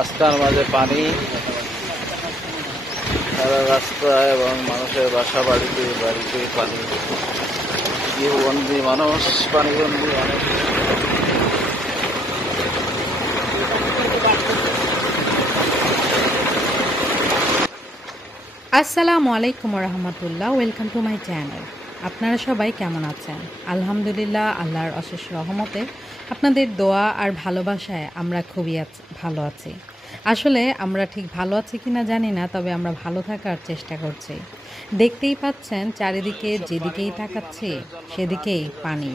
রাস্তার মাঝে পানি, সারা রাস্তা এবং মানুষের বাসা বাড়িতে বাড়িতে পানি, গৃহবন্দী মানুষ, পানিবন্দী মানুষ। আসসালামু আলাইকুম রহমতুল্লাহ, ওয়েলকাম টু মাই চ্যানেল। আপনারা সবাই কেমন আছেন? আলহামদুলিল্লাহ, আল্লাহর অশেষ রহমতে আপনাদের দোয়া আর ভালোবাসায় আমরা খুবই ভালো আছি। আসলে আমরা ঠিক ভালো আছি কিনা জানি না, তবে আমরা ভালো থাকার চেষ্টা করছি। দেখতেই পাচ্ছেন চারিদিকে যেদিকেই তাকাচ্ছি সেদিকেই পানি।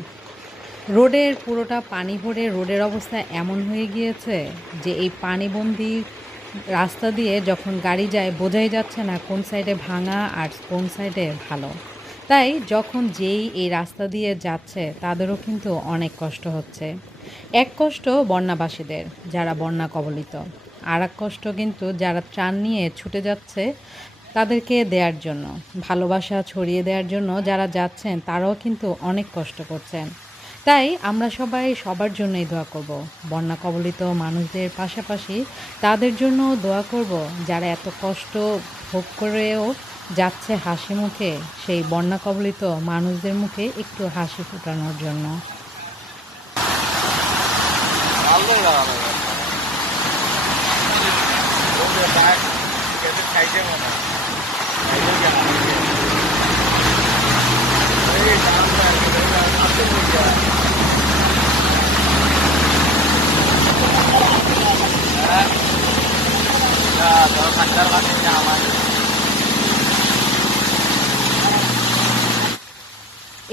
রোডের পুরোটা পানি ভরে রোডের অবস্থা এমন হয়ে গিয়েছে যে এই পানিবন্দি রাস্তা দিয়ে যখন গাড়ি যায় বোঝাই যাচ্ছে না কোন সাইডে ভাঙা আর কোন সাইডে ভালো। তাই যখন যেই এই রাস্তা দিয়ে যাচ্ছে তাদেরও কিন্তু অনেক কষ্ট হচ্ছে। এক কষ্ট বন্যাবাসীদের, যারা বন্যা কবলিত, আর এক কষ্ট কিন্তু যারা ত্রাণ নিয়ে ছুটে যাচ্ছে তাদেরকে দেওয়ার জন্য, ভালোবাসা ছড়িয়ে দেওয়ার জন্য যারা যাচ্ছেন তারাও কিন্তু অনেক কষ্ট করছেন। তাই আমরা সবাই সবার জন্যই দোয়া করব, বন্যা কবলিত মানুষদের পাশাপাশি তাদের জন্য দোয়া করব যারা এত কষ্ট ভোগ করেও যাচ্ছে হাসি মুখে, সেই বন্যা কবলিত মানুষদের মুখে একটু হাসি ফোটানোর জন্য।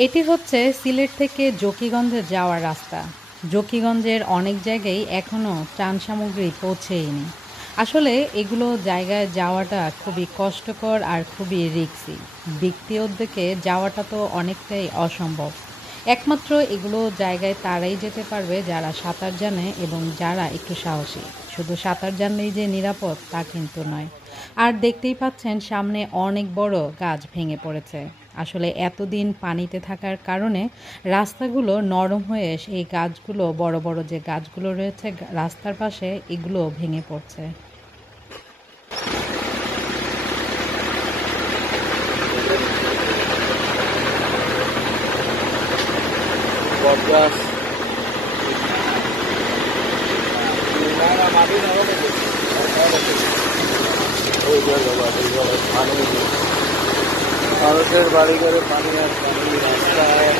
এটি হচ্ছে সিলেট থেকে জকিগঞ্জে যাওয়ার রাস্তা। জকিগঞ্জের অনেক জায়গায় এখনও ত্রাণ সামগ্রী পৌঁছেইনি। আসলে এগুলো জায়গায় যাওয়াটা খুবই কষ্টকর আর খুবই রিস্কি। ব্যক্তি উদ্যোগে যাওয়াটা তো অনেকটাই অসম্ভব। একমাত্র এগুলো জায়গায় তারাই যেতে পারবে যারা সাঁতার জানে এবং যারা একটু সাহসী। শুধু সাঁতার জানলেই যে নিরাপদ তা কিন্তু নয়। আর দেখতেই পাচ্ছেন সামনে অনেক বড় গাছ ভেঙে পড়েছে। আসলে এতদিন পানিতে থাকার কারণে রাস্তাগুলো নরম হয়ে এই গাছগুলো, বড় বড় যে গাছগুলো রয়েছে রাস্তার পাশে, এগুলো ভেঙে পড়ছে। মানুষের বাড়ি ঘরে পানি আর পানি, রাস্তায়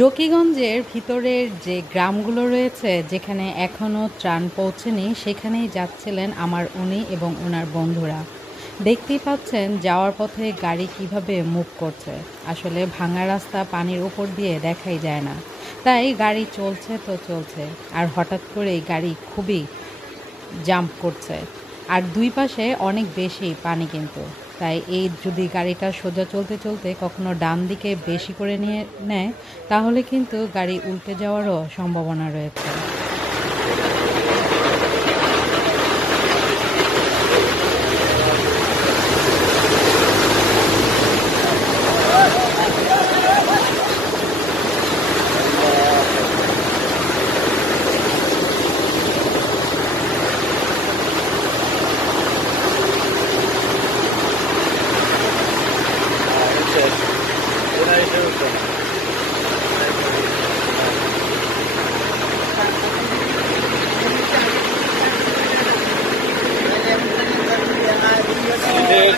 জকিগঞ্জের ভিতরের যে গ্রামগুলো রয়েছে যেখানে এখনও ত্রাণ পৌঁছেনি, সেখানেই যাচ্ছিলেন আমার উনি এবং ওনার বন্ধুরা। দেখতেই পাচ্ছেন যাওয়ার পথে গাড়ি কিভাবে মুভ করছে। আসলে ভাঙা রাস্তা পানির উপর দিয়ে দেখাই যায় না, তাই গাড়ি চলছে তো চলছে, আর হঠাৎ করেই গাড়ি খুবই জাম্প করছে। আর দুই পাশে অনেক বেশি পানি কিন্তু, তাই এই যদি গাড়িটা সোজা চলতে চলতে কখনো ডান দিকে বেশি করে নিয়ে নেয় তাহলে কিন্তু গাড়ি উল্টে যাওয়ারও সম্ভাবনা রয়েছে।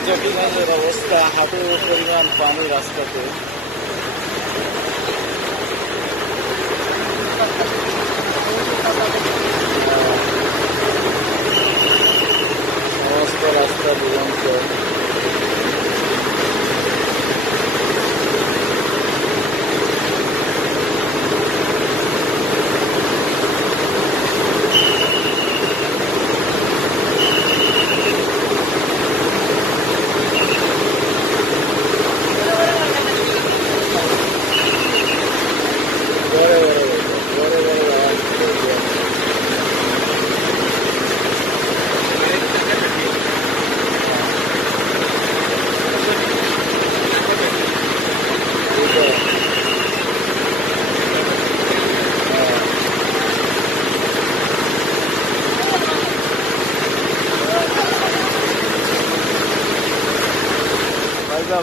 জকিগঞ্জের অবস্থা, হাঁটু পরিমাণ পানি রাস্তাতে। সমস্ত রাস্তা দুরন্ত।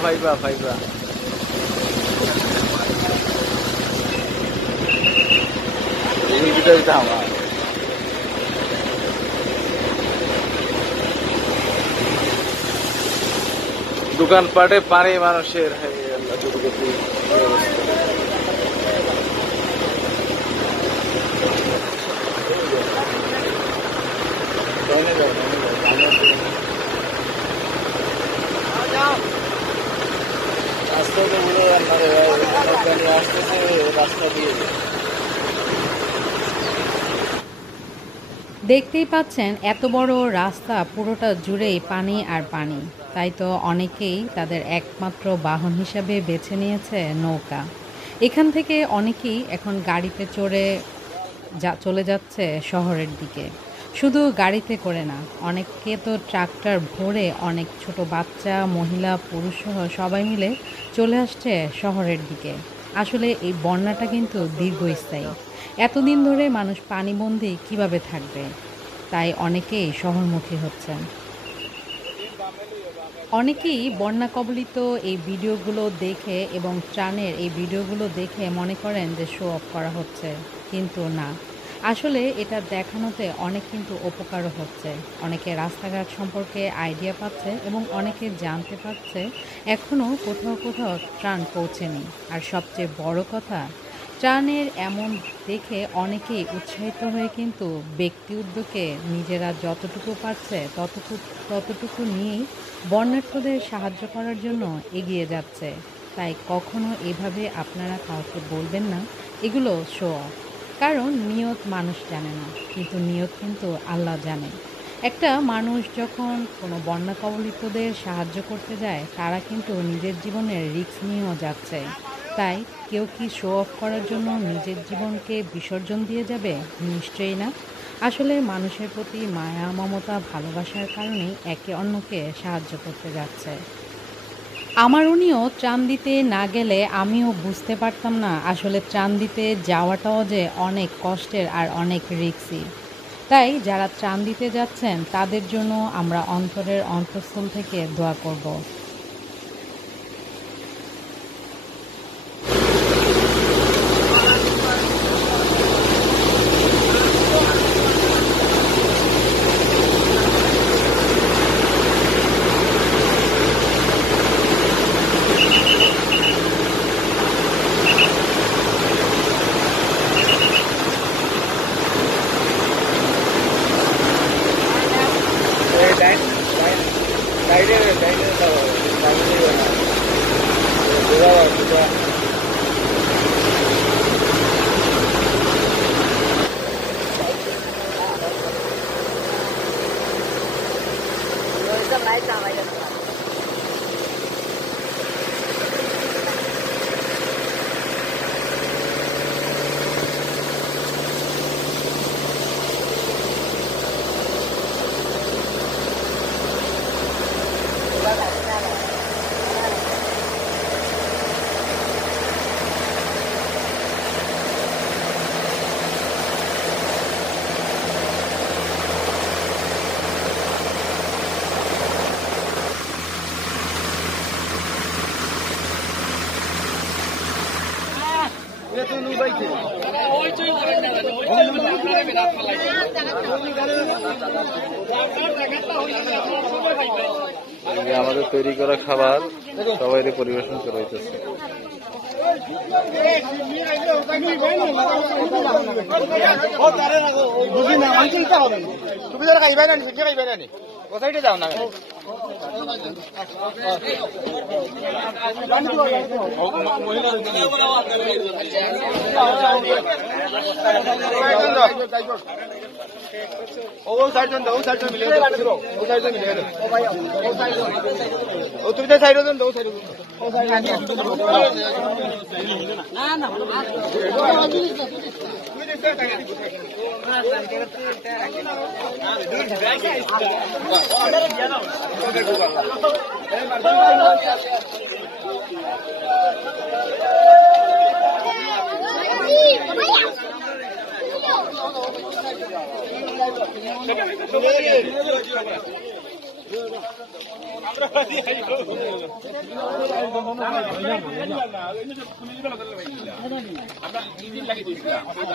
ভাইবা ভাইবা এই ভিতরে থামা দোকানপাটে পানি মানুষের হায় আল্লাহ দুর্গতি রাস্তাতে বলে আসতেছে রাস্তা দিয়ে দেখতেই পাচ্ছেন এত বড় রাস্তা পুরোটা জুড়েই পানি আর পানি। তাই তো অনেকেই তাদের একমাত্র বাহন হিসাবে বেছে নিয়েছে নৌকা। এখান থেকে অনেকেই এখন গাড়িতে চড়ে চলে যাচ্ছে শহরের দিকে। শুধু গাড়িতে করে না, অনেকে তো ট্রাক্টর ভরে অনেক ছোট বাচ্চা, মহিলা, পুরুষ সহ সবাই মিলে চলে আসছে শহরের দিকে। আসলে এই বন্যাটা কিন্তু দীর্ঘস্থায়ী। এতদিন ধরে মানুষ পানিবন্দী কিভাবে থাকবে, তাই অনেকেই শহরমুখী হচ্ছেন। অনেকেই বন্যা কবলিত এই ভিডিওগুলো দেখে এবং ত্রাণের এই ভিডিওগুলো দেখে মনে করেন যে শো অফ করা হচ্ছে, কিন্তু না, আসলে এটা দেখানোতে অনেক কিন্তু উপকারও হচ্ছে। অনেকে রাস্তাঘাট সম্পর্কে আইডিয়া পাচ্ছে এবং অনেকে জানতে পারছে এখনও কোথাও কোথাও ত্রাণ পৌঁছেনি। আর সবচেয়ে বড় কথা, ত্রাণের এমন দেখে অনেকেই উৎসাহিত হয়ে কিন্তু ব্যক্তি উদ্যোগে নিজেরা যতটুকু পারছে ততটুকু নিয়েই বন্যার্থদের সাহায্য করার জন্য এগিয়ে যাচ্ছে। তাই কখনো এভাবে আপনারা কাউকে বলবেন না এগুলো শো অফ, কারণ নিয়ত মানুষ জানে না, কিন্তু নিয়ত কিন্তু আল্লাহ জানে। একটা মানুষ যখন কোনো বন্যা কবলিতদের সাহায্য করতে যায়, তারা কিন্তু নিজের জীবনের রিস্ক নিয়েও যাচ্ছে। তাই কেউ কি শো অফ করার জন্য নিজের জীবনকে বিসর্জন দিয়ে যাবে? নিশ্চয়ই না। আসলে মানুষের প্রতি মায়া, মমতা, ভালোবাসার কারণেই একে অন্যকে সাহায্য করতে যাচ্ছে। আমার উনিও ত্রাণ দিতে না গেলে আমিও বুঝতে পারতাম না আসলে ত্রাণ দিতে যাওয়াটাও যে অনেক কষ্টের আর অনেক রিস্কি। তাই যারা ত্রাণ দিতে যাচ্ছেন তাদের জন্য আমরা অন্তরের অন্তঃস্থল থেকে দোয়া করব। আমাদের তৈরি করা খাবার সবাই পরিবেশন করা হইতেছে।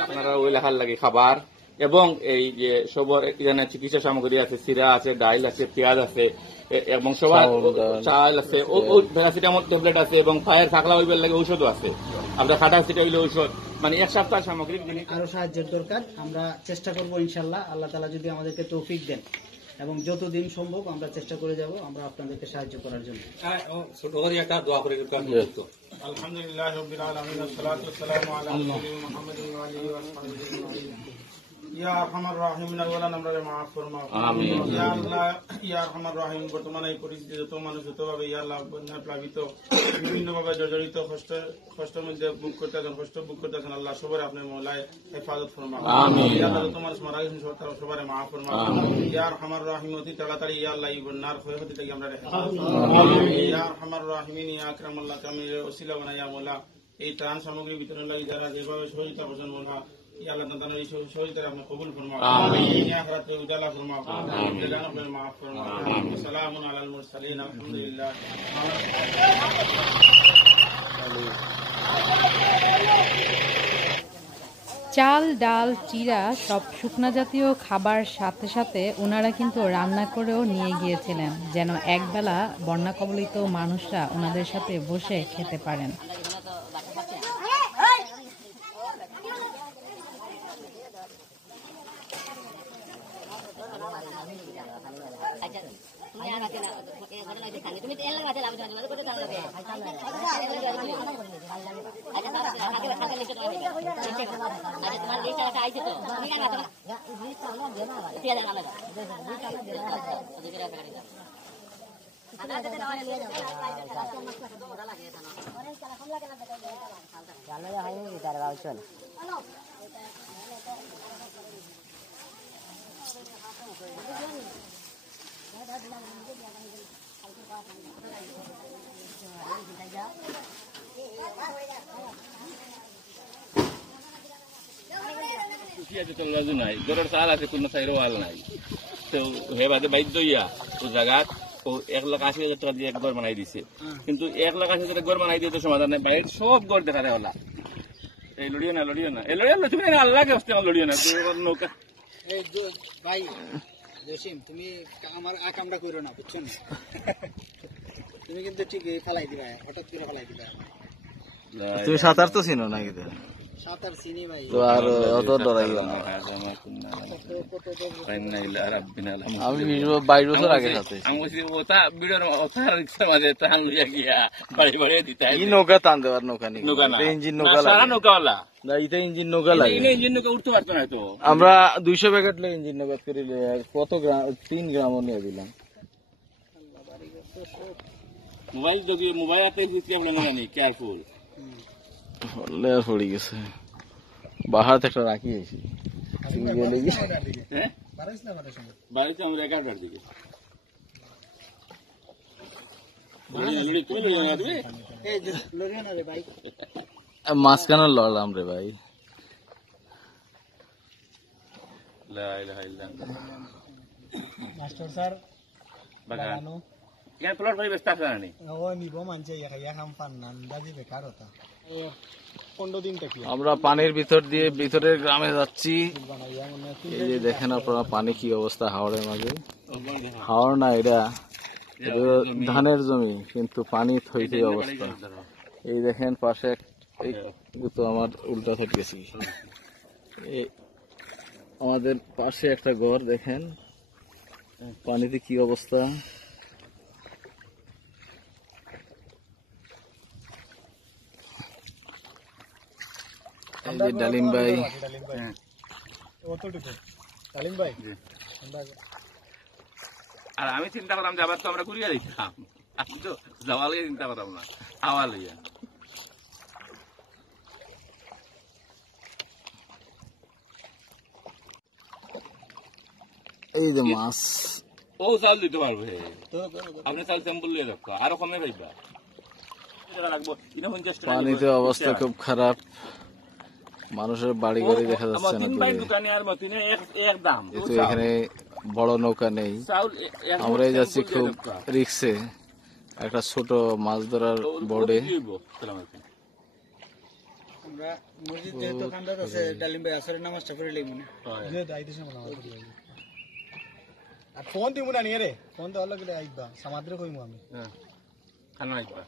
আপনারা ওই লেখার লাগে খাবার এবং এই যে সবার এখানে চিকিৎসা সামগ্রী আছে, সিরা আছে, ডাইল আছে, পেঁয়াজ আছে এবং সবার চাল আছে, প্যারাসিটামল ট্যাবলেট আছে এবং ফায়ার থাকলা হইবার লাগে ঔষধও আছে। আপনার খাটা সিটা হইলে ঔষধ, মানে এক সপ্তাহ সামগ্রিক জিনিস। আরো সাহায্যের দরকার, আমরা চেষ্টা করব ইনশাল্লাহ, আল্লাহ তাআলা যদি আমাদেরকে তৌফিক দেন এবং যতদিন সম্ভব আমরা চেষ্টা করে যাব আমরা আপনাদেরকে সাহায্য করার জন্য। ছোট করে একটা দোয়া করে আলহামদুলিল্লাহ রাব্বিল আলামিন ওয়াসসালাতু ওয়াসসালামু আলা রাসূলিল্লাহ মুহাম্মাদিন ওয়া আলিহি ওয়া সাহবিহি ইয়া আরহামার রাহিমিন, আল্লাহ আমরারে maaf ফরমাও। আমিন। ইয়া আল্লাহ, ইয়া আরহামার রাহিম, বর্তমানে এই পরিস্থিতি যত মানুষ যতভাবে ইয়া আল্লাহ বন্যায় প্লাবিত, বিভিন্নভাবে জর্জরিত, কষ্টের মধ্যে বুক করতেছেন, কষ্ট বুক করতেছেন, আল্লাহ সবার আপনার মওলায় হেফাজত ফরমাও। আমিন। ইয়া আল্লাহ, যত মানুষ মারা গেছেন সবারে maaf ফরমাও। ইয়া আরহামার রাহিম, অতি তাড়াতাড়ি ইয়া আল্লাহ এই বন্যার ক্ষয়ক্ষতি থেকে আমরা হেফাজত ফরমাও। ইয়া আরহামার রাহিমিন, ইয়া আকরামাল্লাহ, কামিল ওসিলা বানায়া মওলা এই ত্রাণ সামগ্রী বিতরণ লাগি যারা যেভাবে সহযোগিতা করছেন মওলা, ইয়া আল্লাহ তাআলা এই সহযোগিতা আপনি কবুল ফরমাও। আমিন। ইয়া আখিরাতে উজালা ফরমাও। আমিন। জানাবে maaf ফরমাও। আমিন। সালামুন আলাল মুরসালিন, আলহামদুলিল্লাহ। চাল, ডাল, চিরা সব শুকনা জাতীয় খাবার সাথে সাথে ওনারা কিন্তু রান্না করেও নিয়ে গিয়েছিলেন, যেন একবেলা বন্যা কবলিত মানুষরা ওনাদের সাথে বসে খেতে পারেন। নাই গরুর চাল আছে, কোনো চাইরও হাল নাই, তো হে বাদে বাধ্য ইয়া ও জায়গাত 1,80,000 টাকা দিয়ে এক ঘর বানাই দিছে, কিন্তু 1,80,000 টাকা ঘর বানাই দিয়ে তো সমাধান নাই, বাইরে সব ঘর দেখা যায় হলা। এই লড়িও না এই লড়িও না, তুমি আল্লাহকে হস্তে আমার লড়িও না নৌকা। ভাই জসিম, তুমি আমার কামটা করো না, বুঝছো না? তুমি কিন্তু ঠিকই ফেলাই দিবা, হঠাৎ করে ফেলাই দিবা। তুমি সাঁতার তো চিনো নাকি? সাঁতার চিনি ভাই, তো আর অত ডরাই না। আমি 22 বছর আগে সাথে নৌকা টান দেওয়ার নৌকা নেই, ইঞ্জিন নৌকা না, এটা ইঞ্জিন নৌকা লাগে। উঠতে পারতো না তো, আমরা 200 প্যাকেট ইঞ্জিন নৌকা করে কত গ্রাম, 3 গ্রামও নিয়ে দিলাম। মোবাইল যদি মোবাইল কেয়ারফুল লেয়ার পড়ে গেছে, বাহার একটা রাখি গেছি বাড়িতে আমরা 11টার দিকে মাঝখানে লড়লাম রে ভাই। মাস্টার স্যার বাগানো ইয়ার প্লট করে ব্যস্ত আছে না ও নিব মানছে ইয়া কাম পান না দাজি বেকার হতা। 15 দিন থেকে আমরা পানির ভিতর দিয়ে ভিতরের গ্রামে যাচ্ছি। এই যে দেখেন আপনারা পানি কি অবস্থা, হাওড়ের মাঝে। হাওড় না, এটা ধানের জমি, কিন্তু পানি থইতে অবস্থা। এই দেখেন পাশে, তো আমার উল্টা থেকে গেছি, আমাদের পাশে একটা ঘর দেখেন, পানিতে কি অবস্থা। এই যে ডালিম ভাই, আর আমি চিন্তা করলাম যে আবার তো আমরা ঘুরিয়ে দিতাম, আমি তো যাওয়া লিয়ে চিন্তা করতাম না, আওয়া লিয়া। এই যে মাছ, ও চাল দিতে পারবে, আপনি চাল স্যাম্পল লিয়ে রাখো, আরো কমে পাইবা। পানিতে অবস্থা খুব খারাপ, মানুষের বাড়ি গাড়ি দেখা যাচ্ছে না, কিন্তু এখানে বড় নৌকা নেই, চাউল আমরাই যাচ্ছি খুব রিক্সে একটা ছোট মাছ ধরার বোর্ডে। আমরা মসজিদ যেহেতু কান্দাত আছে ডালিম ভাই আসরের নামাজটা পড়ে লাগবে না আর ফোন দিব না নিয়ে রে, ফোন তো অলগ আইবা সমাদ্রে কইমু আমি খানা আইবা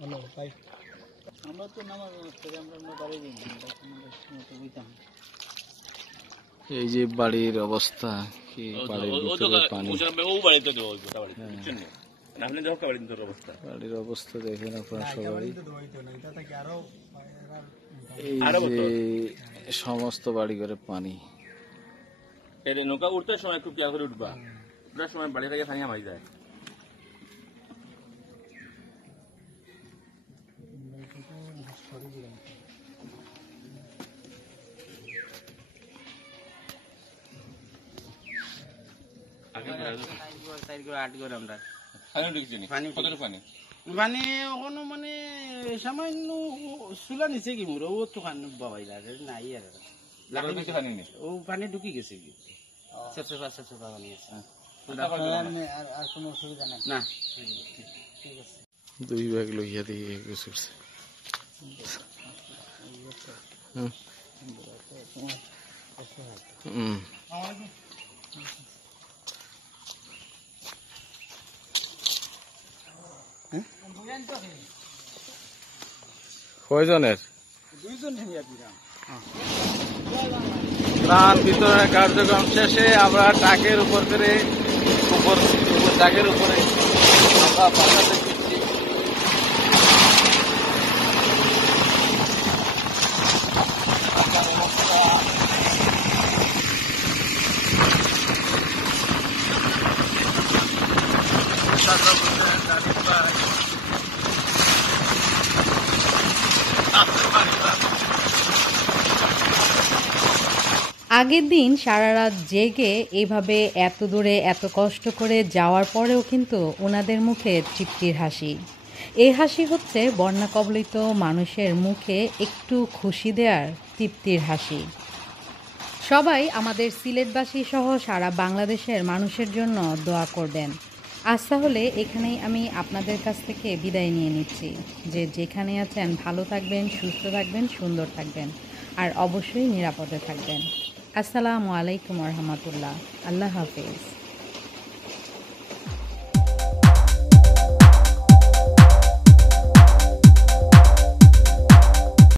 হলো ভাই। আমরা তো নামাজ পড়ে আমরা বাড়ি দিই বুঝতাম। এই যে বাড়ির অবস্থা কি, বাড়ির ভিতরে পানি, বাড়ির অবস্থা দেখেন আপনারা সবাই। এই যে সমস্ত বাড়ি ঘরে পানি। নৌকা উঠতে সময় একটু কেয়ার করে উঠবা, উঠার সময় বাড়ি থেকে পানি মারি যায়। মানে ওখানে মানে সামান্য চুলা নিচে কি মোর ও তো খান বাবাই নাই আর ও পানি ঢুকি গেছে কি চেপচেপা পানি আছে আর কোনো অসুবিধা নাই না। 2 ব্যাগ লইয়া দিয়ে গুছছে। কয়জনের? 2 জন নিয়ে দিলাম। ত্রাণ বিতরণের কার্যক্রম শেষে আমরা ট্রাকের উপর করে ট্রাকের উপরে আমরা বাংলাদেশ দিচ্ছি। আগের দিন সারা রাত জেগে এইভাবে এত দূরে এত কষ্ট করে যাওয়ার পরেও কিন্তু ওনাদের মুখে তৃপ্তির হাসি। এই হাসি হচ্ছে বন্যা কবলিত মানুষের মুখে একটু খুশি দেওয়ার তৃপ্তির হাসি। সবাই আমাদের সিলেটবাসী সহ সারা বাংলাদেশের মানুষের জন্য দোয়া করবেন। আজ তাহলে এখানেই আমি আপনাদের কাছ থেকে বিদায় নিয়ে নিচ্ছি। যে যেখানে আছেন ভালো থাকবেন, সুস্থ থাকবেন, সুন্দর থাকবেন আর অবশ্যই নিরাপদে থাকবেন। আসসালামু আলাইকুম ওয়া রাহমাতুল্লাহ। আল্লাহ হাফেজ।